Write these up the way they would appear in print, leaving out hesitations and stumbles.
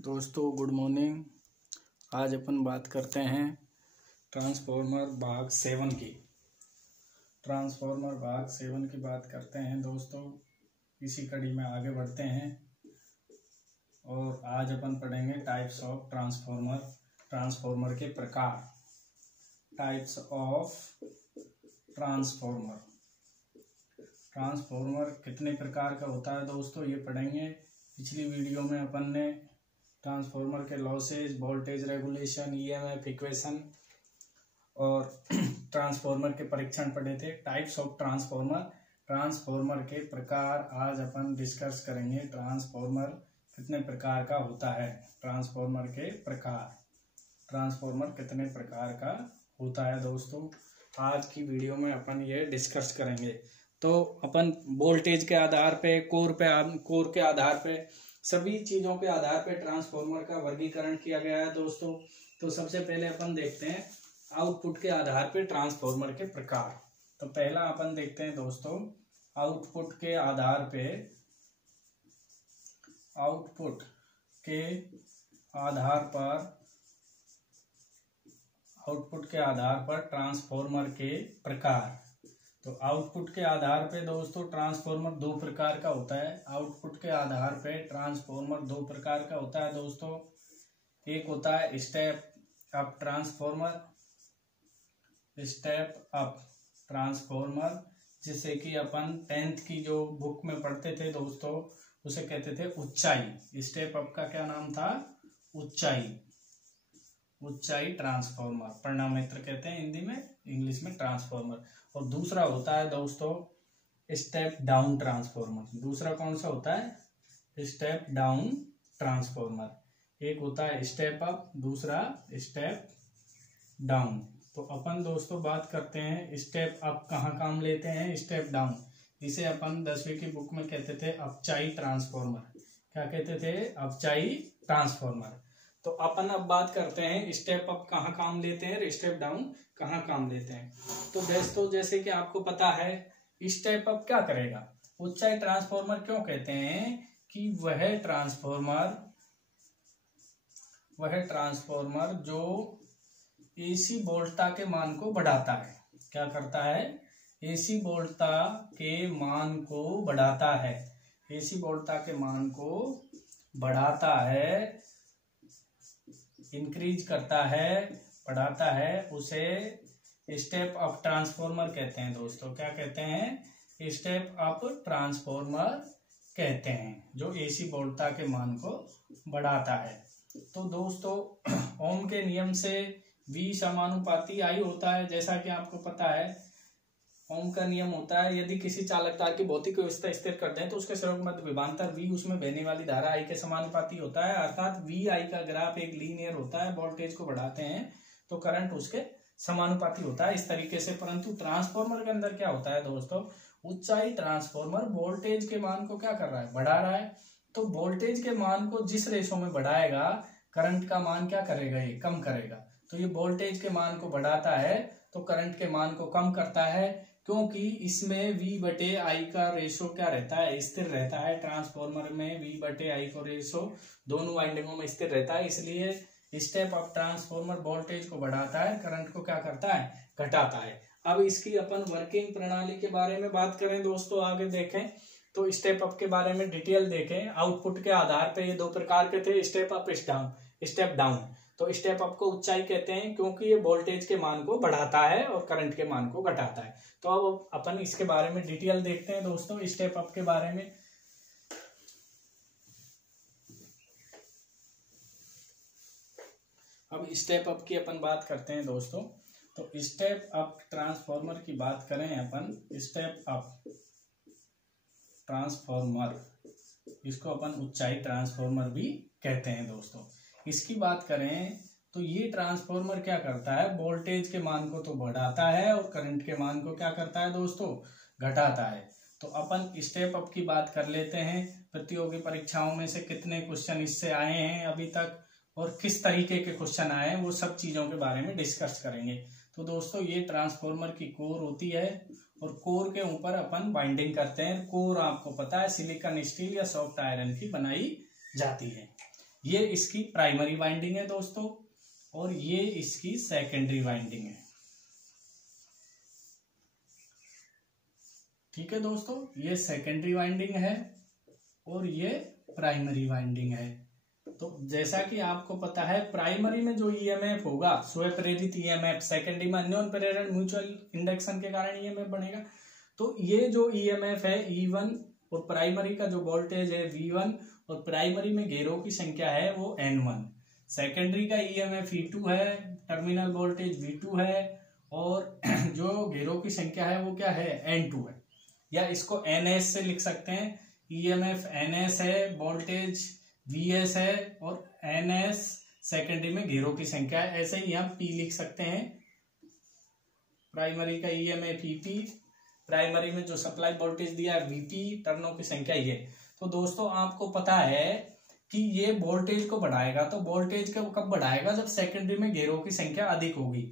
दोस्तों good morning. आज अपन बात करते हैं ट्रांसफॉर्मर भाग 7 की। ट्रांसफॉर्मर भाग 7 की बात करते हैं दोस्तों। इसी कड़ी में आगे बढ़ते हैं और आज अपन पढ़ेंगे टाइप्स ऑफ ट्रांसफॉर्मर। ट्रांसफॉर्मर के प्रकार, टाइप्स ऑफ ट्रांसफॉर्मर। ट्रांसफॉर्मर कितने प्रकार का होता है दोस्तों, ये पढ़ेंगे। पिछली वीडियो में अपन ने ट्रांसफॉर्मर के losses, voltage regulation, EMF equation और ट्रांसफॉर्मर के परीक्षण पढ़े थे। टाइप्स ऑफ ट्रांसफॉर्मर, ट्रांसफॉर्मर के प्रकार आज अपन डिस्कस करेंगे। ट्रांसफॉर्मर कितने प्रकार का होता है, ट्रांसफॉर्मर के प्रकार, ट्रांसफॉर्मर कितने प्रकार का होता है दोस्तों, आज की वीडियो में अपन ये डिस्कस करेंगे। तो अपन वोल्टेज के आधार पे, कोर के आधार पे, सभी चीजों के आधार पे ट्रांसफॉर्मर का वर्गीकरण किया गया है दोस्तों। तो सबसे पहले अपन देखते हैं आउटपुट के आधार पे ट्रांसफॉर्मर के प्रकार। तो पहला अपन देखते हैं दोस्तों, आउटपुट के आधार पे, आउटपुट के आधार पर, आउटपुट के आधार पर ट्रांसफॉर्मर के प्रकार। तो आउटपुट के आधार पे दोस्तों ट्रांसफॉर्मर दो प्रकार का होता है। आउटपुट के आधार पे ट्रांसफॉर्मर दो प्रकार का होता है दोस्तों। एक होता है step up transformer, step up transformer, जिसे कि अपन 10th की जो बुक में पढ़ते थे दोस्तों, उसे कहते थे ऊंचाई। स्टेप अप का क्या नाम था? ऊंचाई, ऊंचाई ट्रांसफॉर्मर, परिणामित्र कहते हैं हिंदी में, इंग्लिश में ट्रांसफॉर्मर। और दूसरा होता है दोस्तों स्टेप डाउन ट्रांसफॉर्मर। दूसरा कौन सा होता है? Step down transformer. एक होता है स्टेप अप, दूसरा स्टेप डाउन। तो अपन दोस्तों बात करते हैं स्टेप अप कहाँ काम लेते हैं, स्टेप डाउन। इसे अपन 10वीं की बुक में कहते थे अपचाई ट्रांसफॉर्मर। क्या कहते थे? अपचाई ट्रांसफॉर्मर। तो अपन अब बात करते हैं स्टेप अप कहाँ काम लेते हैं और स्टेप डाउन कहाँ काम लेते हैं। तो दोस्तों जैसे कि आपको पता है स्टेप अप क्या करेगा, ऊंचाई ट्रांसफॉर्मर क्यों कहते हैं कि वह ट्रांसफॉर्मर जो एसी वोल्टता के मान को बढ़ाता है। क्या करता है? एसी वोल्टता के मान को बढ़ाता है, एसी वोल्टता के मान को बढ़ाता है, इंक्रीज करता है, बढ़ाता है, उसे स्टेप अप ट्रांसफॉर्मर कहते हैं दोस्तों। क्या कहते हैं? स्टेप अप ट्रांसफॉर्मर कहते हैं, जो एसी वोल्टता के मान को बढ़ाता है। तो दोस्तों ओम के नियम से V समानुपाती I होता है। जैसा कि आपको पता है ओम का नियम होता है, यदि किसी चालक तार की भौतिक व्यवस्था स्थिर कर दें तो उसके स्रोत मध्य विभवांतर V उसमें बहने वाली धारा I के समानुपाती होता है। अर्थात VI का ग्राफ एक लीनियर होता है। वोल्टेज को बढ़ाते हैं तो करंट उसके समानुपाती होता है, इस तरीके से। परंतु ट्रांसफॉर्मर के अंदर क्या होता है दोस्तों, ऊंचाई ट्रांसफॉर्मर वोल्टेज के मान को क्या कर रहा है? बढ़ा रहा है। तो वोल्टेज के मान को जिस रेशो में बढ़ाएगा, करंट का मान क्या करेगा? ये कम करेगा। तो ये वोल्टेज के मान को बढ़ाता है तो करंट के मान को कम करता है, क्योंकि इसमें V/I का रेशो क्या रहता है? स्थिर रहता है। ट्रांसफॉर्मर में V/I का रेशो दोनों वाइंडिंगों में स्थिर रहता है। इसलिए स्टेप अप ट्रांसफॉर्मर वोल्टेज को बढ़ाता है, करंट को क्या करता है? घटाता है। अब इसकी अपन वर्किंग प्रणाली के बारे में बात करें दोस्तों, आगे देखें तो स्टेप अप के बारे में डिटेल देखें। आउटपुट के आधार पे ये दो प्रकार के थे, स्टेप अप, स्टेप डाउन। तो स्टेप अप को ऊंचाई कहते हैं क्योंकि ये वोल्टेज के मान को बढ़ाता है और करंट के मान को घटाता है। तो अब अपन इसके बारे में डिटेल देखते हैं दोस्तों, स्टेप अप के बारे में। अब स्टेप अप की अपन बात करते हैं दोस्तों। तो स्टेप अप ट्रांसफॉर्मर की बात करें अपन, स्टेप अप ट्रांसफॉर्मर, इसको अपन ऊंचाई ट्रांसफॉर्मर भी कहते हैं दोस्तों। इसकी बात करें तो ये ट्रांसफॉर्मर क्या करता है? वोल्टेज के मान को तो बढ़ाता है और करंट के मान को क्या करता है दोस्तों? घटाता है। तो अपन स्टेप अप की बात कर लेते हैं। प्रतियोगी परीक्षाओं में से कितने क्वेश्चन इससे आए हैं अभी तक और किस तरीके के क्वेश्चन आए हैं, वो सब चीजों के बारे में डिस्कस करेंगे। तो दोस्तों ये ट्रांसफॉर्मर की कोर होती है और कोर के ऊपर अपन बाइंडिंग करते हैं। कोर आपको पता है सिलिकॉन स्टील या सॉफ्ट आयरन की बनाई जाती है। ये इसकी प्राइमरी वाइंडिंग है दोस्तों, और ये इसकी सेकेंडरी वाइंडिंग है। ठीक है दोस्तों, ये सेकेंडरी वाइंडिंग है और ये प्राइमरी वाइंडिंग है। तो जैसा कि आपको पता है, प्राइमरी में जो ईएमएफ होगा स्वयं प्रेरित ईएमएफ, सेकेंडरी में अन्योन प्रेरण म्यूचुअल इंडक्शन के कारण ईएमएफ बनेगा। तो ये जो ईएमएफ है E1 और प्राइमरी का जो वोल्टेज है V1 और प्राइमरी में घेरों की संख्या है वो N1, सेकेंडरी का ईएमएफ E2 है, टर्मिनल वोल्टेज V2 है, और जो घेरों की संख्या है वो क्या है, N2 है, या इसको NS से लिख सकते हैं। ईएमएफ NS है, वोल्टेज VS है, और NS सेकेंडरी में घेरों की संख्या है। ऐसे ही हम P लिख सकते हैं। प्राइमरी का ईएमएफ EP, प्राइमरी में जो सप्लाई वोल्टेज दिया है VP, टर्नों की संख्या ये। तो दोस्तों आपको पता है कि ये वोल्टेज को बढ़ाएगा, तो वोल्टेज को कब बढ़ाएगा, जब सेकेंडरी में घेरों की संख्या अधिक होगी।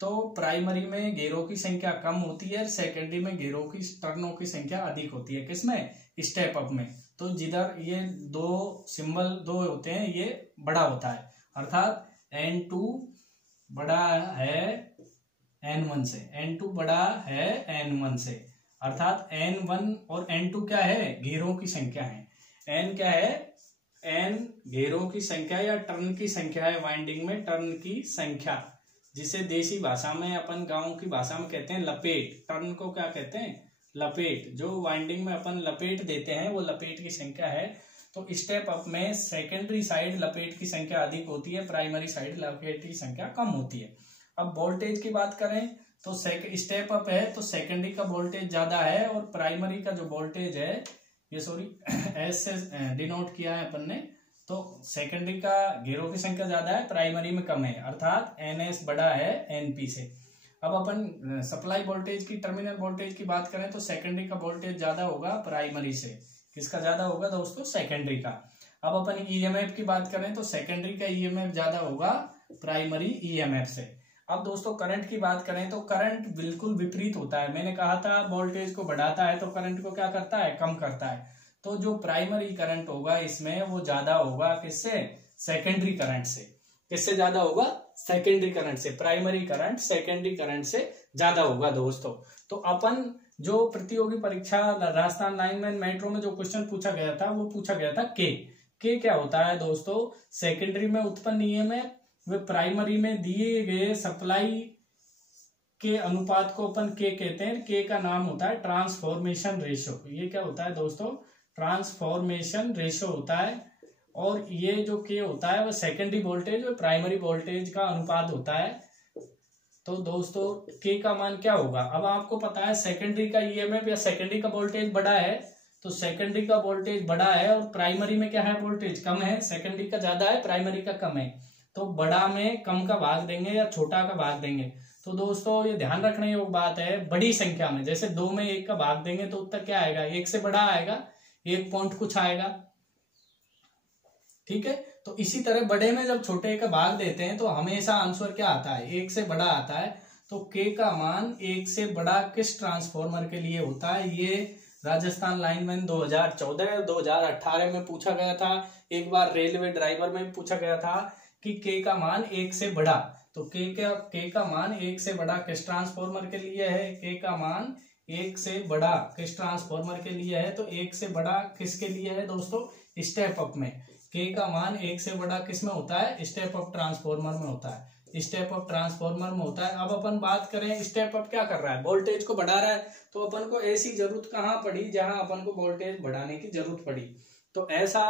तो प्राइमरी में घेरों की संख्या कम होती है, सेकेंडरी में घेरों की टर्नों की संख्या अधिक होती है। किसमें, स्टेप अप में। तो जिधर ये दो सिंबल दो होते हैं ये बड़ा होता है, अर्थात N2 बड़ा है N1 से, N2 बड़ा है N1 से, अर्थात N1 और N2 क्या है, घेरों की संख्या है। N क्या है, N घेरों की संख्या या टर्न की संख्या है, वाइंडिंग में टर्न की संख्या, जिसे देसी भाषा में अपन गांव की भाषा में कहते हैं लपेट। टर्न को क्या कहते हैं, लपेट। जो वाइंडिंग में अपन लपेट देते हैं वो लपेट की संख्या है। तो स्टेप अप में सेकेंडरी साइड लपेट की संख्या अधिक होती है, प्राइमरी साइड लपेट की संख्या कम होती है। अब वोल्टेज की बात करें तो स्टेप अप है तो सेकेंडरी का वोल्टेज ज्यादा है, और प्राइमरी का जो वोल्टेज है, ये सॉरी एस से डिनोट किया है अपन ने, तो सेकेंडरी का घेरों की संख्या ज्यादा है, प्राइमरी में कम है, अर्थात NS बड़ा है NP से। अब अपन सप्लाई वोल्टेज की, टर्मिनल वोल्टेज की बात करें तो सेकेंडरी का वोल्टेज ज्यादा होगा प्राइमरी से। किसका ज्यादा होगा दोस्तों, सेकेंडरी का। अब अपन ईएमएफ की बात करें तो सेकेंडरी का ईएमएफ ज्यादा होगा प्राइमरी ईएमएफ से। अब दोस्तों करंट की बात करें तो करंट बिल्कुल विपरीत होता है। मैंने कहा था वोल्टेज को बढ़ाता है तो करंट को क्या करता है, कम करता है। तो जो प्राइमरी करंट होगा इसमें वो ज्यादा होगा किससे, सेकेंडरी करंट से। किससे ज्यादा होगा, सेकेंडरी करंट से। प्राइमरी करंट सेकेंडरी करंट से ज्यादा होगा दोस्तों। तो अपन जो प्रतियोगी परीक्षा राजस्थान लाइनमैन मेट्रो में जो क्वेश्चन पूछा गया था वो पूछा गया था के क्या होता है दोस्तों, सेकेंडरी में उत्पन्न ईएमएफ वे प्राइमरी में दिए गए सप्लाई के अनुपात को अपन के कहते हैं। के का नाम होता है ट्रांसफॉर्मेशन रेशो। ये क्या होता है दोस्तों, ट्रांसफॉर्मेशन रेशो होता है। और ये जो के होता है वो सेकेंडरी वोल्टेज और प्राइमरी वोल्टेज का अनुपात होता है। तो दोस्तों के का मान क्या होगा, अब आपको पता है सेकेंडरी का ईएमएफ या सेकेंडरी का वोल्टेज बड़ा है, तो सेकेंडरी का वोल्टेज बड़ा है और प्राइमरी में क्या है, वोल्टेज कम है। सेकेंडरी का ज्यादा है, प्राइमरी का कम है, तो बड़ा में कम का भाग देंगे या छोटा का भाग देंगे। तो दोस्तों ये ध्यान रखने योग्य बात है, बड़ी संख्या में जैसे 2 में 1 का भाग देंगे तो उत्तर क्या आएगा, 1 से बड़ा आएगा, 1 पॉइंट कुछ आएगा। ठीक है, तो इसी तरह बड़े में जब छोटे का भाग देते हैं तो हमेशा आंसर क्या आता है, 1 से बड़ा आता है। तो के का मान 1 से बड़ा किस ट्रांसफॉर्मर के लिए होता है, ये राजस्थान लाइनमैन 2014 और 2018 में पूछा गया था। एक बार रेलवे ड्राइवर में पूछा गया था कि के का मान 1 से बड़ा, तो के का मान 1 से बड़ा किस ट्रांसफॉर्मर के लिए है, के का मान 1 से बड़ा किस ट्रांसफॉर्मर के लिए है, तो 1 से बड़ा किसके लिए है दोस्तों, स्टेप अप में। के का मान 1 से बड़ा किस में होता है, स्टेप अप ट्रांसफॉर्मर में होता है, स्टेप अप ट्रांसफॉर्मर में होता है। अब अपन बात करें स्टेप अप क्या कर रहा है, वोल्टेज को बढ़ा रहा है, तो अपन को ऐसी जरूरत कहाँ पड़ी जहां अपन को वोल्टेज बढ़ाने की जरूरत पड़ी। तो ऐसा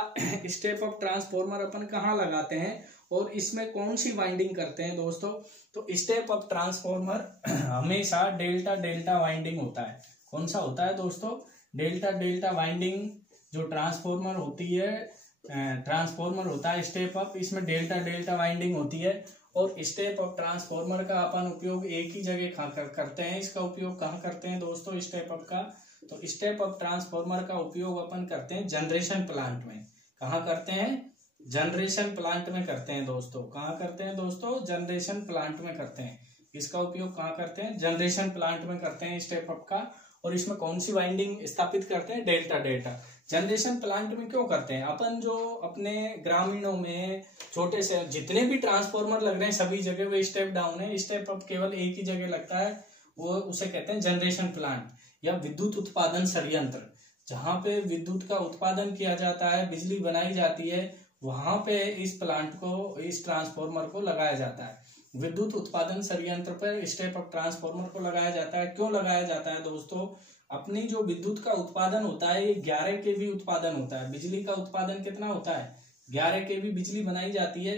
स्टेप अप ट्रांसफॉर्मर अपन कहाँ लगाते हैं और इसमें कौन सी वाइंडिंग करते हैं दोस्तों। तो स्टेप अप ट्रांसफॉर्मर हमेशा डेल्टा डेल्टा वाइंडिंग होता है। कौन सा होता है दोस्तों, डेल्टा डेल्टा वाइंडिंग। जो ट्रांसफॉर्मर होती है, ट्रांसफॉर्मर होता है स्टेप अप, इसमें डेल्टा डेल्टा वाइंडिंग होती है। और स्टेप अप ट्रांसफॉर्मर का अपन उपयोग एक ही जगह करते हैं। इसका उपयोग कहाँ करते हैं दोस्तों स्टेप अप का, तो स्टेप अप ट्रांसफॉर्मर का उपयोग अपन करते हैं जनरेशन प्लांट में। कहाँ करते हैं, जनरेशन प्लांट में करते हैं दोस्तों। कहाँ करते हैं दोस्तों, जनरेशन प्लांट में करते हैं। इसका उपयोग कहाँ करते हैं, जनरेशन प्लांट में करते हैं स्टेप अप का। और इसमें कौन सी वाइंडिंग स्थापित करते हैं, डेल्टा डेल्टा। जनरेशन प्लांट में क्यों करते हैं अपन, जो अपने ग्रामीणों में छोटे से जितने भी ट्रांसफॉर्मर लग रहे हैं सभी जगह वो स्टेप डाउन है, स्टेप अप केवल एक ही जगह लगता है, वो उसे कहते हैं जनरेशन प्लांट या विद्युत उत्पादन संयंत्र। जहां पे विद्युत का उत्पादन किया जाता है, बिजली बनाई जाती है, वहां पे इस प्लांट को, इस ट्रांसफॉर्मर को लगाया जाता है। विद्युत उत्पादन संयंत्र पर स्टेप अप ट्रांसफॉर्मर को लगाया जाता है। क्यों लगाया जाता है दोस्तों? अपनी जो विद्युत का उत्पादन होता है ये 11 kV उत्पादन होता है। बिजली का उत्पादन कितना होता है? 11 kV बिजली बनाई जाती है।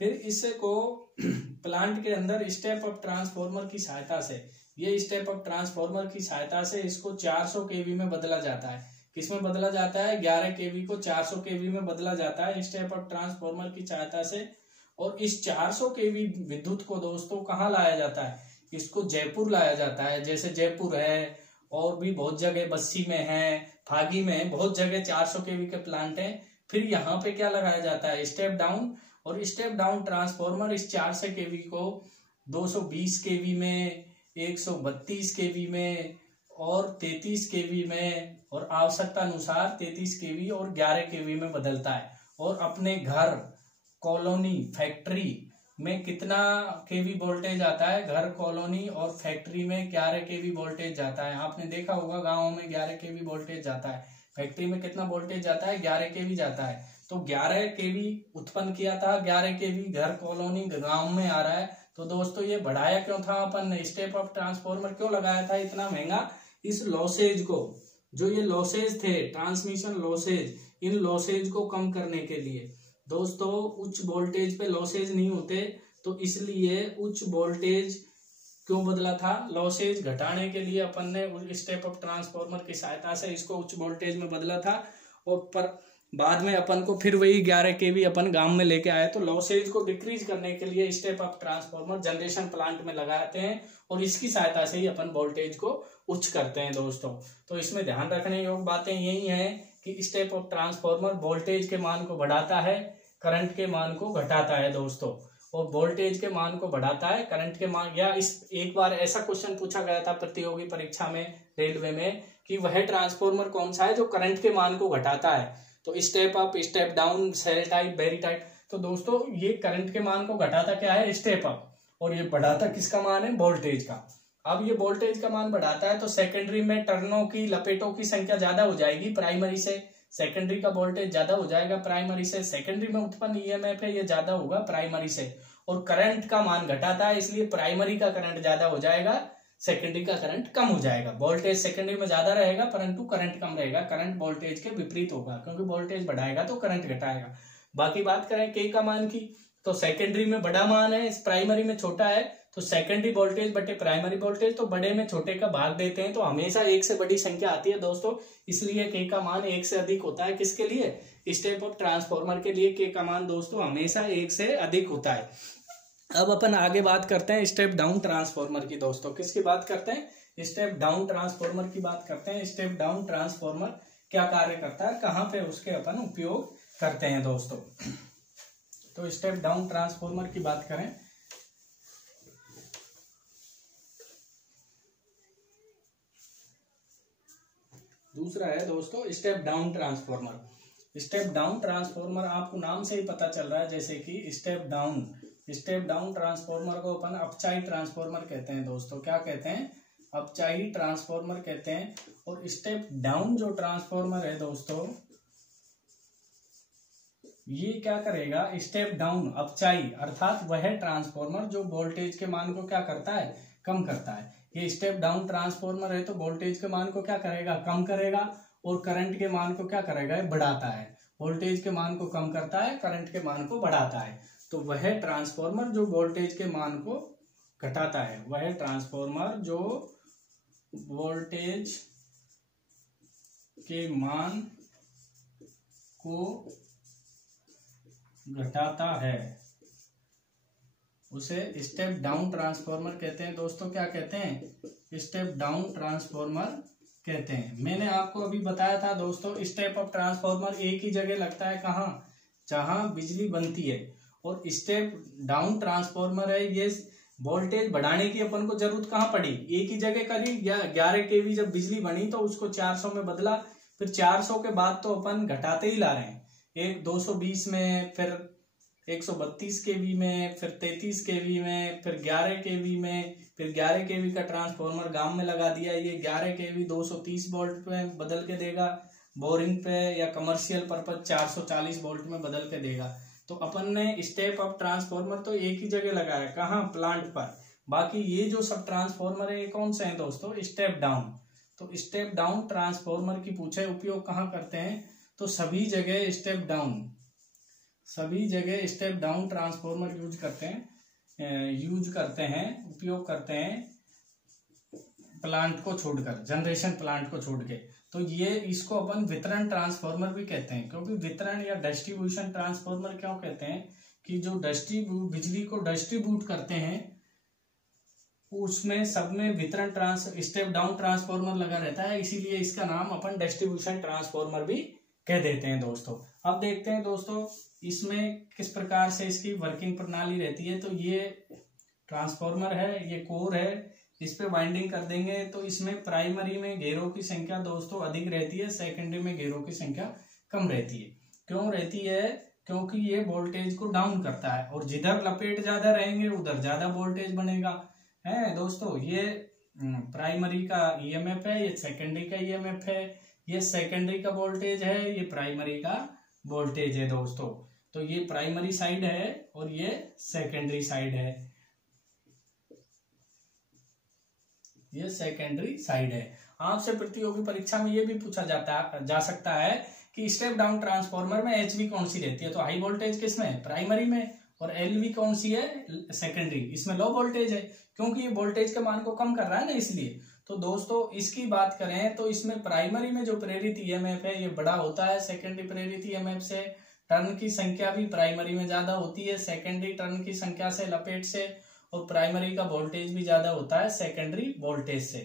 फिर इसको प्लांट के अंदर स्टेप अप ट्रांसफॉर्मर की सहायता से, ये स्टेप अप ट्रांसफॉर्मर की सहायता से इसको 400 kV में बदला जाता है। किसमें बदला जाता है? 11 kV को 400 kV में बदला जाता है स्टेप अप ट्रांसफॉर्मर की सहायता से। और इस 400 kV विद्युत को दोस्तों कहाँ लाया जाता है? इसको जयपुर लाया जाता है। जैसे जयपुर है और भी बहुत जगह, बस्सी में है, फागी में है, बहुत जगह 400 kV के प्लांट हैं। फिर यहाँ पे क्या लगाया जाता है? Step down. और स्टेप डाउन ट्रांसफॉर्मर इस 400 kV को 220 kV में, 132 kV में और 33 kV में और आवश्यकता अनुसार 33 kV और 11 kV में बदलता है। और अपने घर, कॉलोनी, फैक्ट्री में कितना kV वोल्टेज आता है? घर, कॉलोनी और फैक्ट्री में 11 kV वोल्टेज जाता है। आपने देखा होगा गाँव में 11 kV वोल्टेज जाता है। फैक्ट्री में कितना वोल्टेज जाता है? 11 kV जाता है। तो 11 kV उत्पन्न किया था, 11 kV घर, कॉलोनी, गाँव में आ रहा है। तो दोस्तों ये बढ़ाया क्यों था अपन ने? स्टेप अप ट्रांसफॉर्मर क्यों लगाया था इतना महंगा? इस लॉसेज को, जो ये लॉसेज थे, ट्रांसमिशन लॉसेज, इन लॉसेज को कम करने के लिए। दोस्तों उच्च वोल्टेज पे लॉसेज नहीं होते, तो इसलिए उच्च वोल्टेज क्यों बदला था? लॉसेज घटाने के लिए अपन ने स्टेप अप ट्रांसफॉर्मर की सहायता से इसको उच्च वोल्टेज में बदला था। और पर बाद में अपन को फिर वही 11 kV अपन गांव में लेके आए। तो लॉसेज को डिक्रीज करने के लिए step up transformer generation plant में लगाते हैं और इसकी सहायता से ही अपन वोल्टेज को उच्च करते हैं दोस्तों। तो इसमें ध्यान रखने योग्य बातें यही हैं कि स्टेप अप ट्रांसफॉर्मर वोल्टेज के मान को बढ़ाता है, करंट के मान को घटाता है दोस्तों। और वोल्टेज के मान को बढ़ाता है, करंट के मान, या इस एक बार ऐसा क्वेश्चन पूछा गया था प्रतियोगी परीक्षा में रेलवे में कि वह ट्रांसफॉर्मर कौन सा है जो करंट के मान को घटाता है? तो step up, step down, shell type, berry type. तो दोस्तों ये करंट के मान को घटाता क्या है? Step up. और ये बढ़ाता किसका मान है? वोल्टेज का। अब ये वोल्टेज का मान बढ़ाता है तो सेकेंडरी में टर्नों की, लपेटों की संख्या ज्यादा हो जाएगी प्राइमरी से। सेकेंडरी का वोल्टेज ज्यादा हो जाएगा प्राइमरी से। सेकेंडरी में उत्पन्न ईएमएफ है ये ज्यादा होगा प्राइमरी से। और करंट का मान घटाता है, इसलिए प्राइमरी का करंट ज्यादा हो जाएगा, सेकेंडरी का करंट कम हो जाएगा। वोल्टेज सेकेंडरी में ज्यादा रहेगा परंतु करंट कम रहेगा। करंट वोल्टेज के विपरीत होगा, क्योंकि वोल्टेज बढ़ाएगा तो करंट घटाएगा। बाकी बात करें के का मान की, तो सेकेंडरी में बड़ा मान है, प्राइमरी में छोटा है, तो सेकेंडरी वोल्टेज बटे प्राइमरी वोल्टेज, तो बड़े में छोटे का भाग देते हैं तो हमेशा एक से बड़ी संख्या आती है दोस्तों। इसलिए के का मान एक से अधिक होता है। किसके लिए? स्टेप अप ट्रांसफॉर्मर के लिए के का मान दोस्तों हमेशा एक से अधिक होता है। अब अपन आगे बात करते हैं स्टेप डाउन ट्रांसफॉर्मर की दोस्तों। किसकी बात करते हैं? स्टेप डाउन ट्रांसफॉर्मर की बात करते हैं। स्टेप डाउन ट्रांसफॉर्मर क्या कार्य करता है, कहाँ पे उसके अपन उपयोग करते हैं दोस्तों? तो स्टेप डाउन ट्रांसफॉर्मर की बात करें, दूसरा है दोस्तों step down transformer. Step down transformer आपको नाम से ही पता चल रहा है, जैसे कि स्टेप डाउन ट्रांसफॉर्मर को अपन अपचाई ट्रांसफॉर्मर कहते हैं दोस्तों। क्या कहते हैं? अपचाई ट्रांसफॉर्मर कहते हैं। और स्टेप डाउन जो ट्रांसफॉर्मर है दोस्तों, ये क्या करेगा? स्टेप डाउन, अपचाई, अर्थात वह ट्रांसफॉर्मर जो वोल्टेज के मान को क्या करता है? कम करता है। ये स्टेप डाउन ट्रांसफॉर्मर है तो वोल्टेज के मान को क्या करेगा? कम करेगा। और करंट के मान को क्या करेगा? बढ़ाता है। वोल्टेज के मान को कम करता है, करंट के मान को बढ़ाता है। तो वह ट्रांसफॉर्मर जो वोल्टेज के मान को घटाता है, वह ट्रांसफॉर्मर जो वोल्टेज के मान को घटाता है, उसे स्टेप डाउन ट्रांसफॉर्मर कहते हैं दोस्तों। क्या कहते हैं? स्टेप डाउन ट्रांसफॉर्मर कहते हैं। मैंने आपको अभी बताया था दोस्तों, स्टेप अप ट्रांसफॉर्मर एक ही जगह लगता है, कहाँ? जहां बिजली बनती है। और स्टेप डाउन ट्रांसफॉर्मर है, ये वोल्टेज बढ़ाने की अपन को जरूरत कहाँ पड़ी? एक ही जगह करी। 11 kV जब बिजली बनी तो उसको 400 में बदला, फिर 400 के बाद तो अपन घटाते ही ला रहे हैं, एक 220 में, फिर 132 kV में, फिर 33 kV में, फिर 11 kV में, फिर 11 kV का ट्रांसफॉर्मर गांव में लगा दिया, ये 11 kV 230 वोल्ट में बदल के देगा, बोरिंग पे या कमर्शियल पर्पज 440 वोल्ट में बदल के देगा। तो अपन ने स्टेप अप ट्रांसफॉर्मर तो एक ही जगह लगाया, कहाँ, प्लांट पर। बाकी ये जो सब ट्रांसफॉर्मर है ये कौन से हैं दोस्तों, स्टेप डाउन। तो स्टेप डाउन ट्रांसफॉर्मर की पूछे उपयोग कहाँ करते हैं, तो सभी जगह स्टेप डाउन, सभी जगह स्टेप डाउन ट्रांसफॉर्मर यूज करते हैं, उपयोग करते हैं प्लांट को छोड़कर, जनरेशन प्लांट को छोड़ के। तो ये इसको अपन वितरण ट्रांसफॉर्मर भी कहते हैं, क्योंकि वितरण या डिस्ट्रीब्यूशन ट्रांसफॉर्मर क्यों कहते हैं कि जो बिजली को डिस्ट्रीब्यूट करते हैं उसमें सब में वितरण स्टेप डाउन ट्रांसफॉर्मर लगा रहता है, इसीलिए इसका नाम अपन डिस्ट्रीब्यूशन ट्रांसफॉर्मर भी कह देते हैं दोस्तों। अब देखते हैं दोस्तों इसमें किस प्रकार से इसकी वर्किंग प्रणाली रहती है। तो ये ट्रांसफॉर्मर है, ये कोर है, इस पे वाइंडिंग कर देंगे तो इसमें प्राइमरी में घेरों की संख्या दोस्तों अधिक रहती है, सेकेंडरी में घेरों की संख्या कम रहती है। क्यों रहती है, क्योंकि ये वोल्टेज को डाउन करता है, और जिधर लपेट ज्यादा रहेंगे उधर ज्यादा वोल्टेज बनेगा, है दोस्तों। ये प्राइमरी का ईएमएफ है, ये सेकेंडरी का ईएमएफ है, ये सेकेंडरी का वोल्टेज है, ये प्राइमरी का वोल्टेज है दोस्तों। तो ये प्राइमरी साइड है और ये सेकेंडरी साइड है, ये सेकेंडरी साइड है। आपसे प्रतियोगी परीक्षा में ये भी पूछा जा सकता है कि स्टेप डाउन ट्रांसफॉर्मर में एचवी कौन सी रहती है, तो हाई वोल्टेज किसमें, प्राइमरी में, और एलवी कौन सी है, सेकेंडरी, इसमें लो वोल्टेज है, क्योंकि ये वोल्टेज के मान को कम कर रहा है ना, इसलिए। तो दोस्तों इसकी बात करें तो इसमें प्राइमरी में जो प्रेरित ईएमएफ है ये बड़ा होता है सेकेंडरी प्रेरित ईएमएफ से, टर्न की संख्या भी प्राइमरी में ज्यादा होती है सेकेंडरी टर्न की संख्या से, लपेट से, और प्राइमरी का वोल्टेज भी ज्यादा होता है सेकेंडरी वोल्टेज से।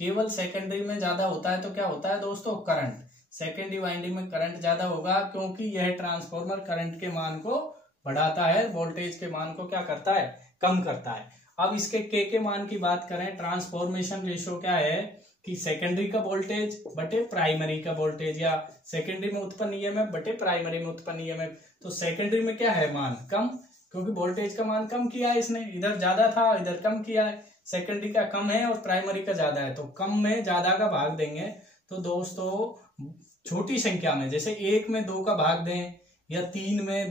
केवल सेकेंडरी में ज्यादा होता है तो क्या होता है दोस्तों, करंट, सेकेंडरी वाइंडिंग में करंट ज्यादा होगा, क्योंकि यह ट्रांसफॉर्मर करंट के मान को बढ़ाता है, वोल्टेज के मान को क्या करता है, कम करता है। अब इसके के मान की बात करें, ट्रांसफॉर्मेशन रेशियो क्या है कि सेकेंडरी का वोल्टेज बटे प्राइमरी का वोल्टेज, या सेकेंडरी में उत्पन्न ईएमएफ बटे प्राइमरी में उत्पन्न ईएमएफ। तो सेकेंडरी में क्या है मान, कम, क्योंकि वोल्टेज का मान कम किया है इसने, इधर ज्यादा था इधर कम किया है, सेकेंडरी का कम है और प्राइमरी का ज्यादा है, तो कम में ज्यादा का भाग देंगे। तो दोस्तों छोटी संख्या में, जैसे 1 में 2 का भाग दें, या 3 में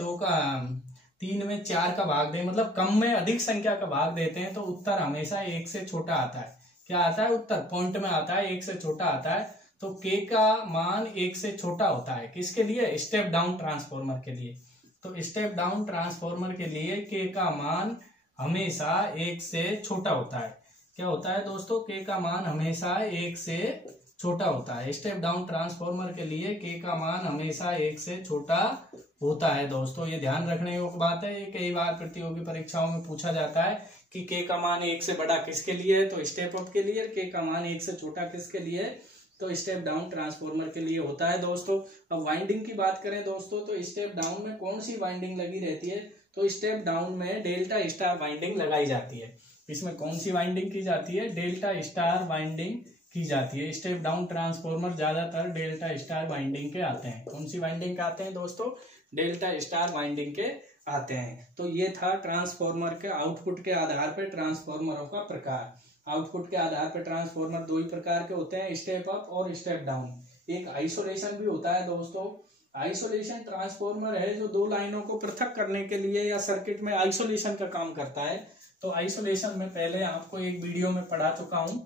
4 का भाग दें, मतलब कम में अधिक संख्या का भाग देते हैं तो उत्तर हमेशा 1 से छोटा आता है। क्या आता है उत्तर, पॉइंट में आता है, 1 से छोटा आता है। तो के का मान 1 से छोटा होता है, किसके लिए, स्टेप डाउन ट्रांसफॉर्मर के लिए। तो स्टेप डाउन ट्रांसफॉर्मर के लिए के का मान हमेशा 1 से छोटा होता है। क्या होता है दोस्तों, के का मान हमेशा 1 से छोटा होता है। स्टेप डाउन ट्रांसफॉर्मर के लिए के का मान हमेशा 1 से छोटा होता है दोस्तों, ये ध्यान रखने योग्य बात है। ये कई बार प्रतियोगी परीक्षाओं में पूछा जाता है कि के का मान 1 से बड़ा किसके लिए है, तो स्टेप अप के लिए, के का मान 1 से छोटा किसके लिए, तो स्टेप डाउन ट्रांसफॉर्मर के लिए होता है दोस्तों। अब वाइंडिंग की बात करें दोस्तों, तो स्टेप डाउन में कौन सी वाइंडिंग लगी रहती है, तो स्टेप डाउन में डेल्टा स्टार वाइंडिंग लगाई जाती है। इसमें कौन सी वाइंडिंग की जाती है, डेल्टा स्टार वाइंडिंग की जाती है। स्टेप डाउन ट्रांसफॉर्मर ज्यादातर डेल्टा स्टार वाइंडिंग के आते हैं। कौन सी वाइंडिंग के आते हैं दोस्तों, डेल्टा स्टार वाइंडिंग के आते हैं। तो ये था ट्रांसफॉर्मर के आउटपुट के आधार पर ट्रांसफॉर्मरों का प्रकार। आउटपुट के आधार पर ट्रांसफॉर्मर 2 ही प्रकार के होते हैं, स्टेप अप और स्टेप डाउन। एक आइसोलेशन भी होता है दोस्तों। आइसोलेशन ट्रांसफॉर्मर है जो 2 लाइनों को पृथक करने के लिए या सर्किट में आइसोलेशन का काम करता है। तो आइसोलेशन में पहले आपको एक वीडियो में पढ़ा चुका हूं,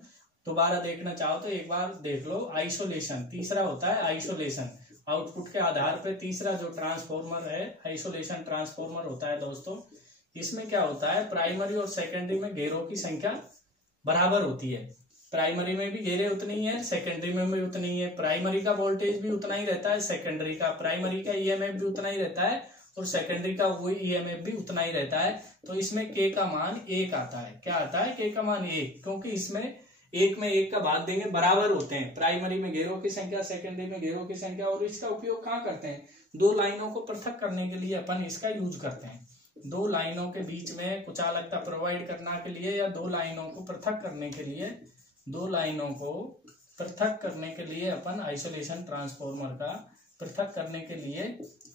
दोबारा देखना चाहो तो एक बार देख लो। आइसोलेशन तीसरा होता है, आइसोलेशन आउटपुट के आधार पर तीसरा जो ट्रांसफॉर्मर है आइसोलेशन ट्रांसफॉर्मर होता है दोस्तों। इसमें क्या होता है, प्राइमरी और सेकेंडरी में घेरों की संख्या बराबर होती है। प्राइमरी में भी घेरे उतनी ही है, सेकेंडरी में भी उतनी ही है। प्राइमरी का वोल्टेज भी उतना ही रहता है, सेकेंडरी का, प्राइमरी का ईएमएफ भी उतना ही रहता है और सेकेंडरी का वही ईएमएफ भी उतना ही रहता है। तो इसमें के का मान 1 आता है। क्या आता है, के का मान 1, क्योंकि इसमें 1 में 1 का भाग देंगे, बराबर होते हैं। प्राइमरी में घेरों की संख्या, सेकेंडरी में घेरों की संख्या। और इसका उपयोग कहाँ करते हैं, 2 लाइनों को पृथक करने के लिए अपन इसका यूज करते हैं। 2 लाइनों के बीच में कुचालकता प्रोवाइड करने के लिए या 2 लाइनों को पृथक करने के लिए, 2 लाइनों को पृथक करने के लिए अपन आइसोलेशन ट्रांसफॉर्मर का पृथक करने के लिए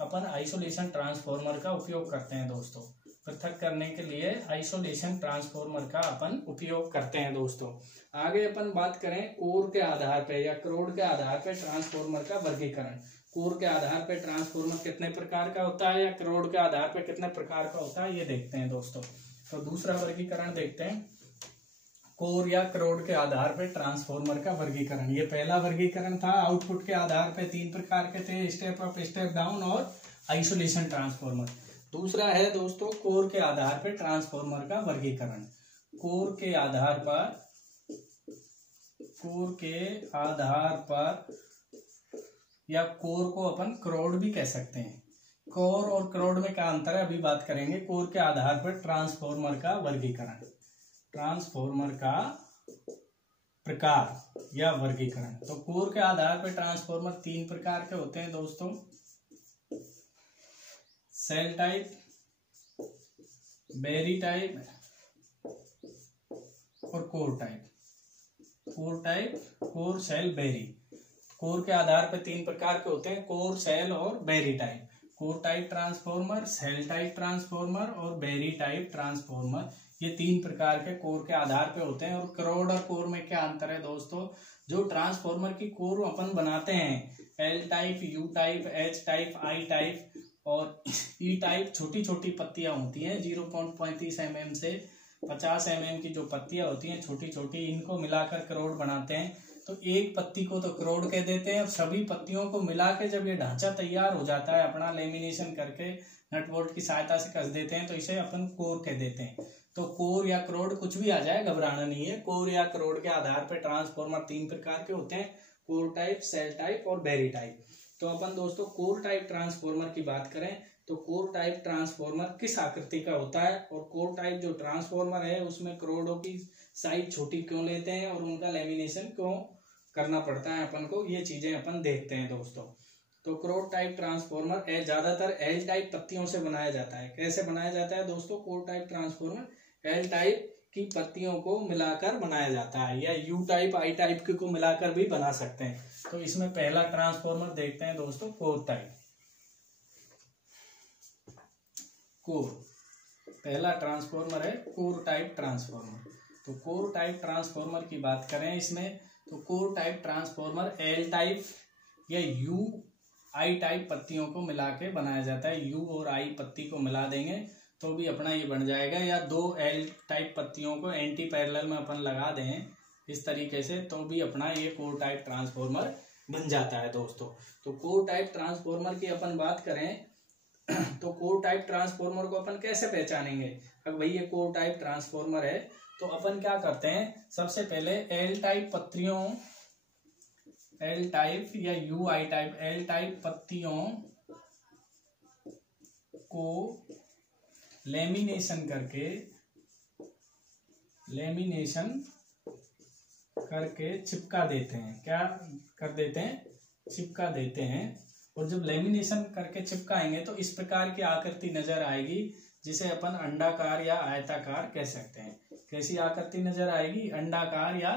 अपन आइसोलेशन ट्रांसफॉर्मर का उपयोग करते हैं दोस्तों। पृथक करने के लिए आइसोलेशन ट्रांसफॉर्मर का अपन उपयोग करते हैं दोस्तों। आगे अपन बात करें कोर के आधार पे या करोड़ के आधार पे ट्रांसफॉर्मर का वर्गीकरण। कोर के आधार पे ट्रांसफॉर्मर कितने प्रकार का होता है या करोड़ के आधार पे कितने प्रकार का होता है, ये देखते हैं दोस्तों। तो दूसरा वर्गीकरण देखते हैं, कोर या करोड़ के आधार पे ट्रांसफॉर्मर का वर्गीकरण। ये पहला वर्गीकरण था, आउटपुट के आधार पे 3 प्रकार के थे, स्टेप अप, स्टेप डाउन और आइसोलेशन ट्रांसफॉर्मर। दूसरा है दोस्तों कोर के आधार पे ट्रांसफॉर्मर का वर्गीकरण। कोर के आधार पर या कोर को अपन करोड़ भी कह सकते हैं। कोर और करोड़ में क्या अंतर है अभी बात करेंगे। कोर के आधार पर ट्रांसफॉर्मर का वर्गीकरण, ट्रांसफॉर्मर का प्रकार या वर्गीकरण। तो कोर के आधार पर ट्रांसफॉर्मर 3 प्रकार के होते हैं दोस्तों, सेल टाइप, बेरी टाइप और core type. Core, shell, berry. Core के आधार पर 3 प्रकार के होते हैं, कोर, सेल और berry type. Core type transformer, cell type transformer और बेरी टाइप ट्रांसफॉर्मर, ये 3 प्रकार के कोर के आधार पे होते हैं। और करोड़ और कोर में क्या अंतर है दोस्तों। जो ट्रांसफॉर्मर की कोर अपन बनाते हैं, L type, you type, H type, I type और ई टाइप, छोटी छोटी पत्तियां होती हैं 0.35 mm से 50 mm की जो पत्तियां होती हैं छोटी छोटी, इनको मिलाकर करोड़ बनाते हैं। तो एक पत्ती को तो करोड़ कह देते हैं और सभी पत्तियों को मिला के जब ये ढांचा तैयार हो जाता है, अपना लेमिनेशन करके नट बोल्ट की सहायता से कस देते हैं, तो इसे अपन कोर कह देते हैं। तो कोर या करोड़ कुछ भी आ जाए, घबराना नहीं है। कोर या करोड़ के आधार पर ट्रांसफॉर्मर 3 प्रकार के होते हैं, कोर टाइप, सेल टाइप और बेरी टाइप। तो अपन दोस्तों कोर टाइप ट्रांसफॉर्मर की बात करें तो कोर टाइप ट्रांसफॉर्मर किस आकृति का होता है और कोर टाइप जो ट्रांसफॉर्मर है उसमें करोड़ों की साइज छोटी क्यों लेते हैं और उनका लेमिनेशन क्यों करना पड़ता है अपन को, ये चीजें अपन देखते हैं दोस्तों। तो करोड़ टाइप ट्रांसफॉर्मर ज्यादातर एल टाइप पत्तियों से बनाया जाता है। कैसे बनाया जाता है दोस्तों core type transformer? L type की पत्तियों को मिलाकर बनाया जाता है या यू टाइप, आई टाइप को मिलाकर भी बना सकते हैं। तो इसमें पहला ट्रांसफॉर्मर देखते हैं दोस्तों, कोर टाइप। कोर, पहला ट्रांसफॉर्मर है कोर टाइप ट्रांसफॉर्मर। तो कोर टाइप ट्रांसफॉर्मर की बात करें इसमें तो core type transformer L type या यू आई टाइप पत्तियों को मिला के बनाया जाता है। यू और आई पत्ती को मिला देंगे तो भी अपना ये बन जाएगा, या 2 एल टाइप पत्तियों को एंटी पैरेलल में अपन लगा दें इस तरीके से तो भी अपना ये कोर टाइप ट्रांसफॉर्मर बन जाता है दोस्तों। तो कोर टाइप ट्रांसफॉर्मर की अपन बात करें तो कोर टाइप ट्रांसफॉर्मर को अपन कैसे पहचानेंगे? अगर भाई ये कोर टाइप ट्रांसफॉर्मर है तो अपन क्या करते हैं, सबसे पहले एल टाइप पत्तियों, एल टाइप या you I type, L type पत्तियों को लेमिनेशन करके चिपका देते हैं। क्या कर देते हैं? चिपका देते हैं। और जब लेमिनेशन करके चिपकाएंगे तो इस प्रकार की आकृति नजर आएगी जिसे अपन अंडाकार या आयताकार कह सकते हैं। कैसी आकृति नजर आएगी? अंडाकार या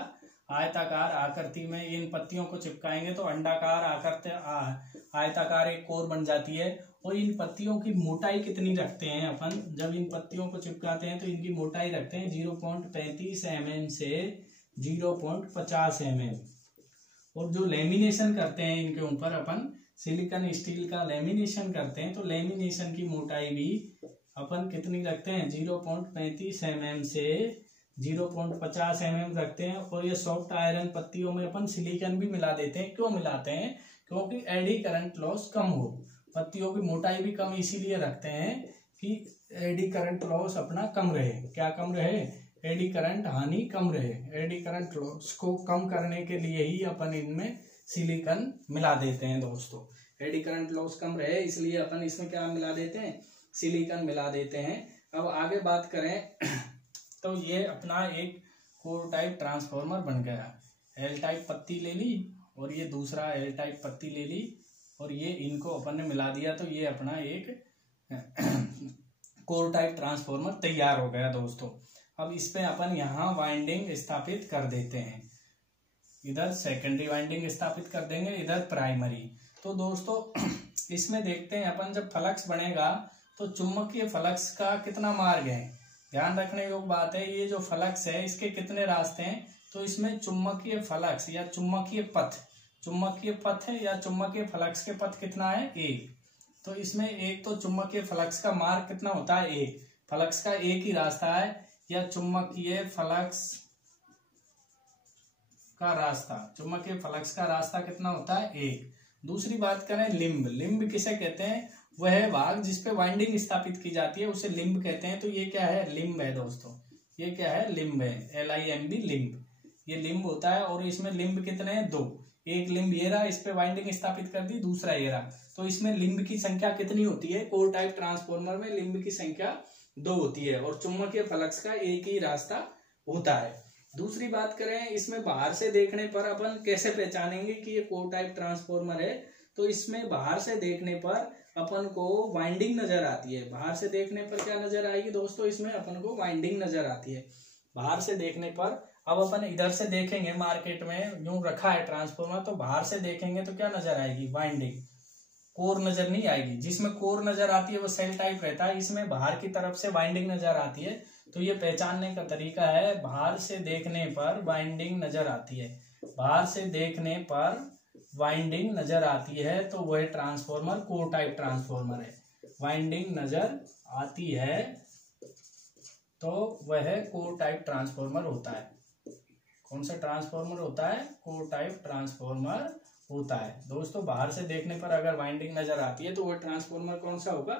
आयताकार आकृति में इन पत्तियों को चिपकाएंगे तो अंडाकार आकृति, आयताकार एक कोर बन जाती है। और इन पत्तियों की मोटाई कितनी रखते हैं अपन? जब इन पत्तियों को चिपकाते हैं तो इनकी मोटाई रखते हैं 0.35 mm से 0.50 mm। और जो लेमिनेशन करते हैं इनके ऊपर अपन सिलिकॉन स्टील का लेमिनेशन करते हैं तो लेमिनेशन की मोटाई भी अपन कितनी रखते हैं? 0.35 mm से 0.50 mm रखते हैं। और ये सॉफ्ट आयरन पत्तियों में अपन सिलिकॉन भी मिला देते हैं। क्यों मिलाते हैं? क्योंकि एडी करंट लॉस कम हो, पत्तियों की मोटाई भी कम इसीलिए रखते हैं कि एडी करंट लॉस अपना कम रहे। क्या कम रहे? एडी करंट हानि कम रहे। एडी करंट लॉस को कम करने के लिए ही अपन इनमें सिलिकॉन मिला देते हैं दोस्तों। एडी करंट लॉस कम रहे इसलिए अपन इसमें क्या मिला देते हैं? सिलिकॉन मिला देते हैं। अब आगे बात करें तो ये अपना एक कोर टाइप ट्रांसफॉर्मर बन गया। एल टाइप पत्ती ले ली और ये दूसरा एल टाइप पत्ती ले ली और ये इनको अपन ने मिला दिया तो ये अपना एक कोर टाइप ट्रांसफॉर्मर तैयार हो गया दोस्तों। अब इस पे अपन यहाँ वाइंडिंग स्थापित कर देते हैं। इधर सेकेंडरी वाइंडिंग स्थापित कर देंगे, इधर प्राइमरी। तो दोस्तों इसमें देखते हैं अपन, जब फ्लक्स बनेगा तो चुंबकीय फ्लक्स का कितना मार्ग है। ध्यान रखने योग्य बात है, ये जो फ्लक्स है इसके कितने रास्ते हैं। तो इसमें चुंबकीय फ्लक्स या चुंबकीय पथ है या चुंबकीय फ्लक्स के पथ कितना है, एक। तो इसमें एक तो चुंबकीय फ्लक्स का मार्ग कितना होता है, एक। फ्लक्स का एक ही रास्ता है, या चुंबकीय फ्लक्स का रास्ता कितना होता है, एक। दूसरी बात करें लिंब। लिंब किसे कहते हैं, वह भाग जिसपे वाइंडिंग स्थापित की जाती है उसे लिंब कहते हैं। तो ये क्या है, लिंब है दोस्तों। ये क्या है, लिंब है, LIMB, लिंब। ये लिंब होता है। और इसमें लिंब कितने हैं, दो। एक लिंब ये रहा, इस पे वाइंडिंग स्थापित कर दी, दूसरा ये रहा। तो इसमें लिंब की संख्या कितनी होती है, कोर टाइप ट्रांसफॉर्मर में लिंब की संख्या 2 होती है और चुंबकीय फ्लक्स का एक ही रास्ता होता है। दूसरी बात करें, इसमें बाहर से देखने पर अपन कैसे पहचानेंगे कि ये कोर टाइप ट्रांसफॉर्मर है। तो इसमें बाहर से देखने पर अपन को वाइंडिंग नजर आती है। बाहर से देखने पर क्या नजर आएगी दोस्तों, इसमें अपन को वाइंडिंग नजर आती है बाहर से देखने पर। अब अपन इधर से देखेंगे, मार्केट में यूं रखा है ट्रांसफॉर्मर, तो बाहर से देखेंगे तो क्या नजर आएगी, वाइंडिंग। कोर नजर नहीं आएगी। जिसमें कोर नजर आती है वो सेल टाइप रहता है, इसमें बाहर की तरफ से वाइंडिंग नजर आती है। तो ये पहचानने का तरीका है, बाहर से देखने पर वाइंडिंग नजर आती है। बाहर से देखने पर वाइंडिंग नजर आती है तो वह ट्रांसफॉर्मर कोर टाइप ट्रांसफॉर्मर है। वाइंडिंग नजर आती है तो वह कोर टाइप ट्रांसफॉर्मर होता है। कौन सा ट्रांसफॉर्मर होता है, कोर टाइप ट्रांसफॉर्मर होता है। दोस्तों बाहर से देखने पर अगर वाइंडिंग नजर आती है तो वह ट्रांसफॉर्मर कौन सा होगा,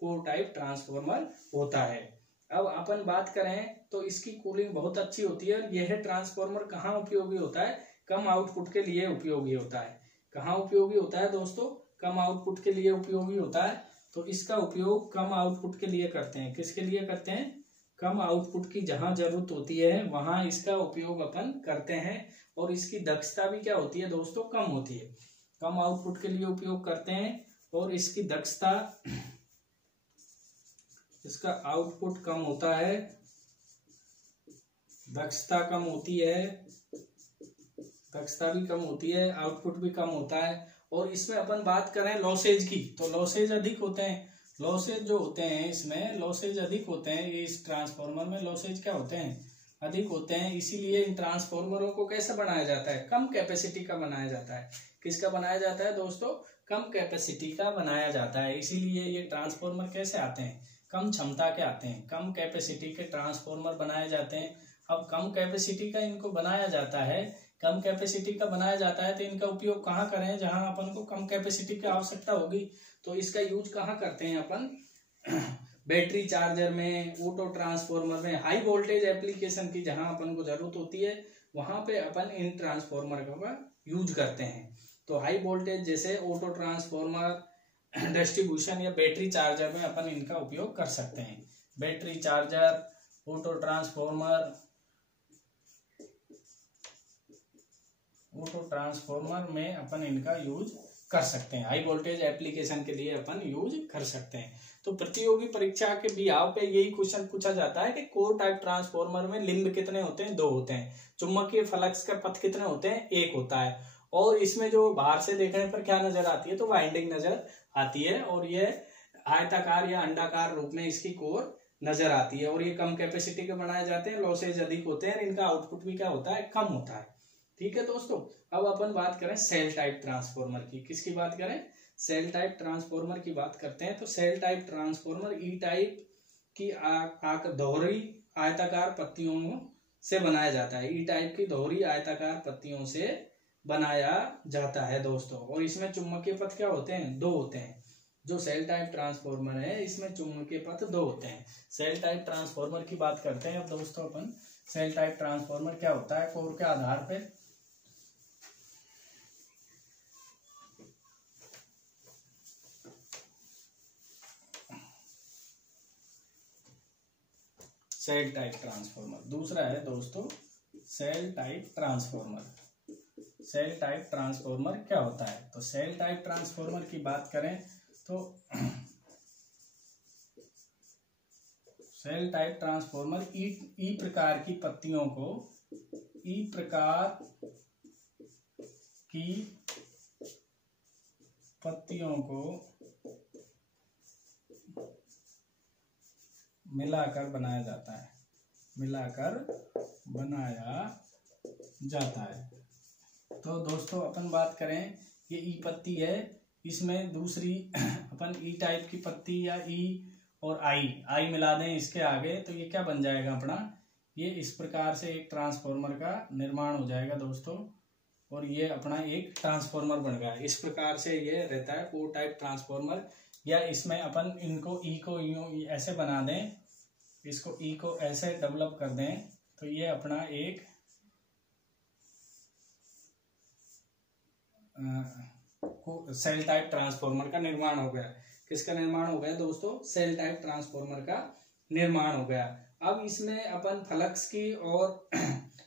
कोर टाइप ट्रांसफॉर्मर होता है। अब अपन बात करें तो इसकी कूलिंग बहुत अच्छी होती है। यह ट्रांसफॉर्मर कहाँ उपयोगी होता है, कम आउटपुट के लिए उपयोगी होता है। कहाँ उपयोगी होता है दोस्तों, कम आउटपुट के लिए उपयोगी होता है। तो इसका उपयोग कम आउटपुट के लिए करते हैं। किसके लिए करते हैं, कम आउटपुट की जहां जरूरत होती है वहां इसका उपयोग अपन करते हैं। और इसकी दक्षता भी क्या होती है दोस्तों, कम होती है। कम आउटपुट के लिए उपयोग करते हैं और इसकी दक्षता, इसका आउटपुट कम होता है, दक्षता कम होती है, दक्षता भी कम होती है, आउटपुट भी कम होता है। और इसमें अपन बात करें लॉसेज की, तो लॉसेज अधिक होते हैं। लॉसेज जो होते हैं इसमें लॉसेज अधिक होते हैं। इस ट्रांसफॉर्मर में लॉसेज क्या होते हैं, अधिक होते हैं। इसीलिए इन ट्रांसफॉर्मरों को कैसे बनाया जाता है, कम कैपेसिटी का बनाया जाता है। किसका बनाया जाता है दोस्तों, कम कैपेसिटी का बनाया जाता है। इसीलिए ये ट्रांसफॉर्मर कैसे आते हैं, कम क्षमता के आते हैं। कम कैपेसिटी के ट्रांसफॉर्मर बनाए जाते हैं। अब कम कैपेसिटी का इनको बनाया जाता है, कम कैपेसिटी का बनाया जाता है तो इनका उपयोग कहाँ करें, जहां अपन को कम कैपेसिटी की आवश्यकता होगी। तो इसका यूज कहाँ करते हैं अपन, बैटरी चार्जर में, ऑटो ट्रांसफॉर्मर में, हाई वोल्टेज एप्लीकेशन की जहां अपन को जरूरत होती है वहां पे अपन इन ट्रांसफॉर्मर का यूज करते हैं। तो हाई वोल्टेज जैसे ऑटो ट्रांसफॉर्मर, डिस्ट्रीब्यूशन या बैटरी चार्जर में अपन इनका उपयोग कर सकते हैं। बैटरी चार्जर, ऑटो ट्रांसफॉर्मर में अपन इनका यूज कर सकते हैं। हाई वोल्टेज एप्लीकेशन के लिए अपन यूज कर सकते हैं। तो प्रतियोगी परीक्षा के बिहाव पे यही क्वेश्चन पूछा जाता है कि कोर टाइप ट्रांसफॉर्मर में लिंब कितने होते हैं, 2 होते हैं। चुंबकीय फ्लक्स का पथ कितने होते हैं, 1 होता है। और इसमें जो बाहर से देखने पर क्या नजर आती है, तो वाइंडिंग नजर आती है। और ये आयताकार या अंडाकार रूप में इसकी कोर नजर आती है। और ये कम कैपेसिटी के बनाए जाते हैं, लॉसेज अधिक होते हैं, इनका आउटपुट भी क्या होता है, कम होता है। ठीक है दोस्तों। अब अपन बात करें सेल टाइप ट्रांसफॉर्मर की। किसकी बात करें, सेल टाइप ट्रांसफॉर्मर की बात करते हैं। तो सेल टाइप ट्रांसफॉर्मर ई टाइप की दोहरी आयताकार पत्तियों से बनाया जाता है। ई टाइप की दोहरी आयताकार पत्तियों से बनाया जाता है दोस्तों। और इसमें चुंबकीय पथ क्या होते हैं, 2 होते हैं। जो सेल टाइप ट्रांसफॉर्मर है इसमें चुंबकीय पथ 2 होते हैं। सेल टाइप ट्रांसफॉर्मर की बात करते हैं अब दोस्तों अपन। सेल टाइप ट्रांसफॉर्मर क्या होता है, कोर के आधार पे सेल टाइप ट्रांसफॉर्मर। दूसरा है दोस्तों shell type transformer. Cell type transformer क्या होता है, तो सेल टाइप ट्रांसफॉर्मर की बात करें तो सेल टाइप ट्रांसफॉर्मर ई प्रकार की पत्तियों को, ई प्रकार की पत्तियों को मिलाकर बनाया जाता है, मिलाकर बनाया जाता है। तो दोस्तों अपन बात करें, ये ई पत्ती है, इसमें दूसरी अपन ई टाइप की पत्ती या ई और आई मिला दें इसके आगे, तो ये क्या बन जाएगा अपना, ये इस प्रकार से एक ट्रांसफॉर्मर का निर्माण हो जाएगा दोस्तों। और ये अपना एक ट्रांसफॉर्मर बन गया। इस प्रकार से ये रहता है ओ टाइप ट्रांसफॉर्मर। या इसमें अपन इनको ई को ऐसे बना दें, इसको ई को ऐसे डेवलप कर दें, तो ये अपना एक सेल टाइप ट्रांसफॉर्मर का निर्माण हो गया। किसका निर्माण हो गया दोस्तों, सेल टाइप ट्रांसफॉर्मर का निर्माण हो गया। अब इसमें अपन फ्लक्स की और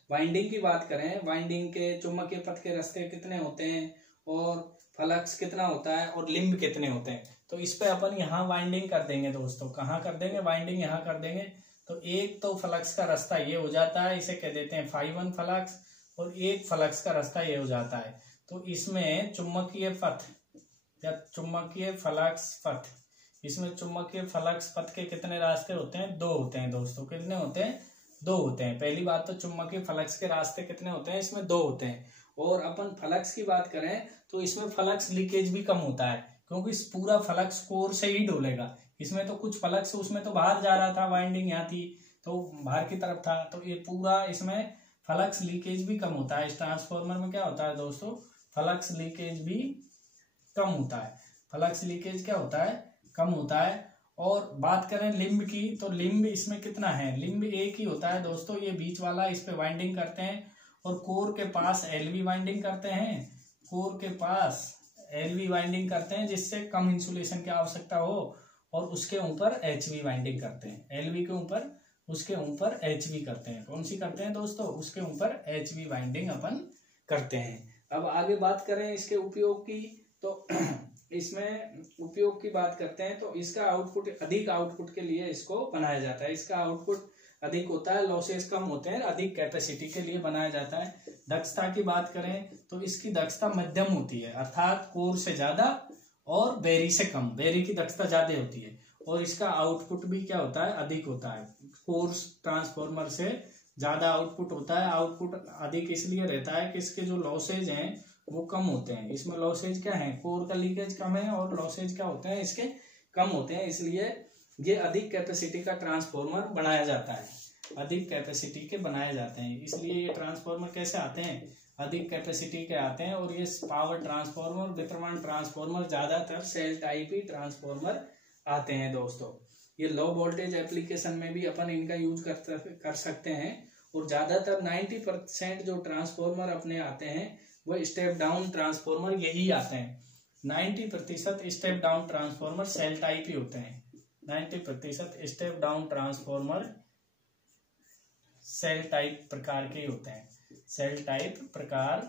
वाइंडिंग की बात करें, वाइंडिंग के चुंबकीय पथ के रास्ते कितने होते हैं और फ्लक्स कितना होता है और लिंब कितने होते हैं, तो इस पे अपन यहाँ वाइंडिंग कर देंगे दोस्तों। कहाँ कर देंगे वाइंडिंग, यहाँ कर देंगे। तो एक तो फ्लक्स का रास्ता ये हो जाता है, इसे कह देते हैं φ1 फ्लक्स, और एक फ्लक्स का रास्ता ये हो जाता है। तो इसमें चुंबकीय पथ या चुंबकीय फ्लक्स पथ, इसमें चुंबकीय फ्लक्स पथ के कितने रास्ते होते हैं, 2 होते हैं दोस्तों। कितने होते हैं, 2 होते हैं। पहली बात तो चुंबकीय फ्लक्स के रास्ते कितने होते हैं, इसमें 2 होते हैं। और अपन फ्लक्स की बात करें तो इसमें फ्लक्स लीकेज भी कम होता है, क्योंकि इस पूरा फ्लक्स कोर से ही डोलेगा। इसमें तो कुछ फ्लक्स उसमें तो बाहर जा रहा था, वाइंडिंग यहाँ थी तो बाहर की तरफ था, तो ये पूरा इसमें फ्लक्स लीकेज भी कम होता है। इस ट्रांसफॉर्मर में क्या होता है दोस्तों, फ्लक्स लीकेज भी कम होता है। फ्लक्स लीकेज क्या होता है, कम होता है। और बात करें लिंब की, तो लिंब इसमें कितना है, लिंब एक ही होता है दोस्तों। ये बीच वाला, इस पे वाइंडिंग करते हैं और कोर के पास एलवी वाइंडिंग करते हैं, कोर के पास एलवी वाइंडिंग करते हैं जिससे कम इंसुलेशन की आवश्यकता हो, और उसके ऊपर एचवी वाइंडिंग करते हैं। एलवी के ऊपर, उसके ऊपर एचवी करते हैं। कौन सी करते हैं दोस्तों, उसके ऊपर एचवी वाइंडिंग अपन करते हैं। अब आगे बात करें इसके उपयोग की, तो इसमें उपयोग की बात करते हैं तो इसका आउटपुट, अधिक आउटपुट के लिए इसको बनाया जाता है। इसका आउटपुट अधिक होता है, लॉसेस कम होते हैं, अधिक कैपेसिटी के लिए बनाया जाता है। दक्षता की बात करें तो इसकी दक्षता मध्यम होती है, अर्थात कोर से ज्यादा और बेरी से कम। बेरी की दक्षता ज्यादा होती है और इसका आउटपुट भी क्या होता है, अधिक होता है। कोर ट्रांसफॉर्मर से ज्यादा आउटपुट होता है। आउटपुट अधिक इसलिए रहता है कि इसके जो लॉसेज हैं वो कम होते हैं। इसमें लॉसेज क्या है, कोर का लीकेज कम है और लॉसेज क्या होते हैं इसके, कम होते हैं। इसलिए ये अधिक कैपेसिटी का ट्रांसफॉर्मर बनाया जाता है, अधिक कैपेसिटी के बनाए जाते हैं। इसलिए ये ट्रांसफॉर्मर कैसे आते हैं, अधिक कैपेसिटी के आते हैं। और ये पावर ट्रांसफॉर्मर, वितरण ट्रांसफॉर्मर, ज्यादातर सेल टाइप ही ट्रांसफॉर्मर आते हैं दोस्तों। ये लो वोल्टेज एप्लीकेशन में भी अपन इनका यूज कर सकते हैं। और ज्यादातर 90% जो ट्रांसफॉर्मर अपने आते हैं वो स्टेप डाउन ट्रांसफॉर्मर यही आते हैं। 90% step down transformer cell type ही होते हैं। 90% step down transformer cell type प्रकार के ही होते हैं, सेल टाइप प्रकार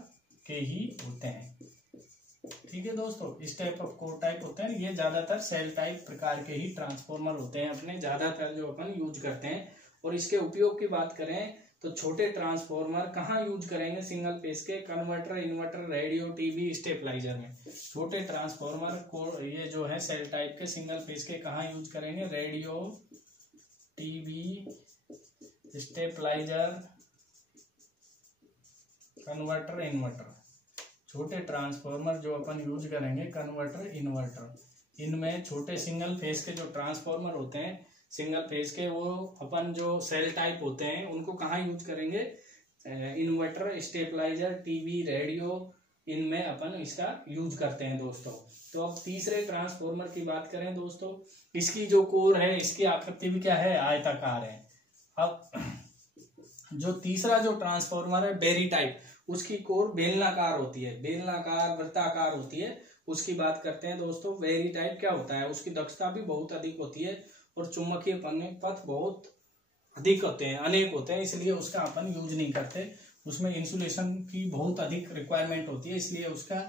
के ही होते हैं। ठीक है दोस्तों, इस टाइप ऑफ कोर टाइप होते हैं, ये ज्यादातर सेल टाइप प्रकार के ही ट्रांसफॉर्मर होते हैं अपने, ज्यादातर जो अपन यूज करते हैं। और इसके उपयोग की बात करें तो छोटे ट्रांसफॉर्मर कहाँ यूज करेंगे, सिंगल फेज के converter, inverter, radio, TV, stabiliser में। छोटे ट्रांसफॉर्मर को ये जो है सेल टाइप के सिंगल फेज के कहाँ यूज करेंगे, radio, TV, stabiliser, converter, inverter. छोटे ट्रांसफॉर्मर जो अपन यूज करेंगे, कन्वर्टर, इन्वर्टर, इनमें छोटे सिंगल फेज के जो ट्रांसफॉर्मर होते हैं सिंगल फेज के, वो अपन जो सेल टाइप होते हैं उनको कहाँ यूज करेंगे, इन्वर्टर, स्टेबलाइजर, टीवी, रेडियो, इनमें अपन इसका यूज करते हैं दोस्तों। तो अब तीसरे ट्रांसफॉर्मर की बात करें दोस्तों, इसकी जो कोर है इसकी आकृति भी क्या है, आयताकार है। अब जो तीसरा जो ट्रांसफॉर्मर है बेरी टाइप, उसकी कोर बेलनाकार होती है, बेलनाकार वृत्ताकार होती है, उसकी बात करते हैं दोस्तों। बेरी टाइप क्या होता है, उसकी दक्षता भी बहुत अधिक होती है और चुंबकीय पथ बहुत अधिक होते हैं, अनेक होते हैं, इसलिए उसका अपन यूज नहीं करते। उसमें इंसुलेशन की बहुत अधिक रिक्वायरमेंट होती है, इसलिए उसका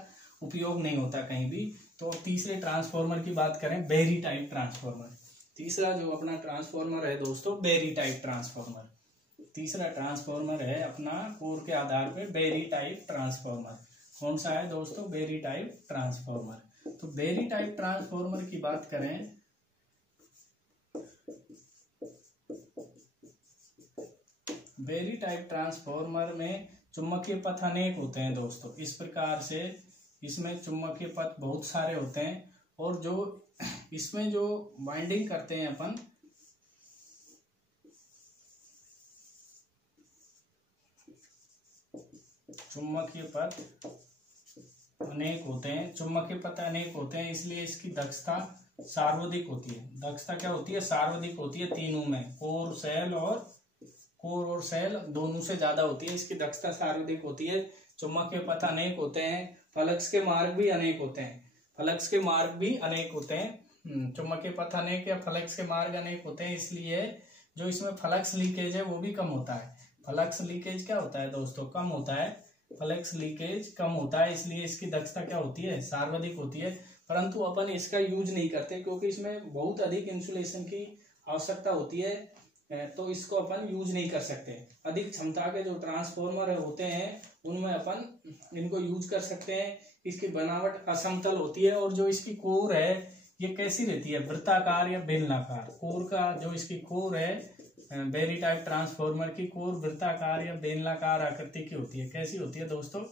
उपयोग नहीं होता कहीं भी। तो तीसरे ट्रांसफॉर्मर की बात करें, बेरी टाइप ट्रांसफॉर्मर। तीसरा जो अपना ट्रांसफॉर्मर है दोस्तों, बेरी टाइप तीसरा ट्रांसफॉर्मर है अपना कोर के आधार पर बेरी टाइप ट्रांसफॉर्मर। कौन सा है दोस्तों? Berry type transformer. तो बेरी टाइप ट्रांसफॉर्मर की बात करें, बेरी टाइप ट्रांसफॉर्मर में चुंबकीय पथ अनेक होते हैं दोस्तों। इस प्रकार से इसमें चुंबकीय पथ बहुत सारे होते हैं, और जो इसमें जो वाइंडिंग करते हैं अपन, चुंबकीय पथ अनेक होते हैं, चुंबकीय पथ अनेक होते हैं, इसलिए इसकी दक्षता सर्वाधिक होती है। दक्षता क्या होती है? सर्वाधिक होती है तीनों में, कोर और सेल दोनों से ज्यादा होती है, इसकी दक्षता सर्वाधिक होती है। चुंबकीय पथ अनेक होते हैं, फ्लक्स के मार्ग भी अनेक होते हैं, फ्लक्स के मार्ग भी अनेक होते हैं। चुंबकीय पथ अनेक या फ्लक्स के मार्ग अनेक होते हैं, इसलिए जो इसमें फ्लक्स लीकेज है वो भी कम होता है। फ्लक्स लीकेज क्या होता है दोस्तों? कम होता है, फ्लक्स लीकेज कम होता है, इसलिए इसकी दक्षता क्या होती है? सर्वाधिक होती है। परंतु अपन इसका यूज नहीं करते क्योंकि इसमें बहुत अधिक इंसुलेशन की आवश्यकता होती है, तो इसको अपन यूज नहीं कर सकते। अधिक क्षमता के जो ट्रांसफॉर्मर होते हैं उनमें अपन इनको यूज कर सकते हैं। इसकी बनावट असमतल होती है, और जो इसकी कोर है ये कैसी रहती है? वृत्ताकार या बेलनाकार। कोर का जो इसकी कोर है, बेरी टाइप ट्रांसफॉर्मर की कोर वृत्ताकार या बेलनाकार आकृति की होती है। कैसी होती है दोस्तों?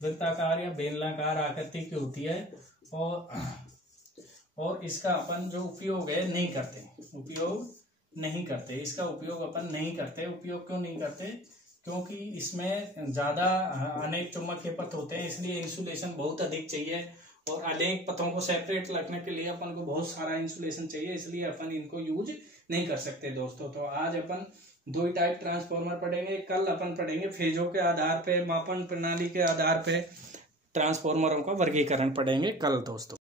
वृत्ताकार या बेलनाकार आकृति की होती है। और इसका अपन जो उपयोग है नहीं करते, इसका उपयोग अपन नहीं करते। उपयोग क्यों नहीं करते? क्योंकि इसमें ज्यादा अनेक चुंबकीय पथ होते हैं, इसलिए इंसुलेशन बहुत अधिक चाहिए, और अनेक पथों को सेपरेट रखने के लिए अपन को बहुत सारा इंसुलेशन चाहिए, इसलिए अपन इनको यूज नहीं कर सकते दोस्तों। तो आज अपन दो ही टाइप ट्रांसफॉर्मर पढ़ेंगे, कल अपन पढ़ेंगे फेजों के आधार पे, मापन प्रणाली के आधार पे ट्रांसफॉर्मरों का वर्गीकरण पढ़ेंगे कल दोस्तों।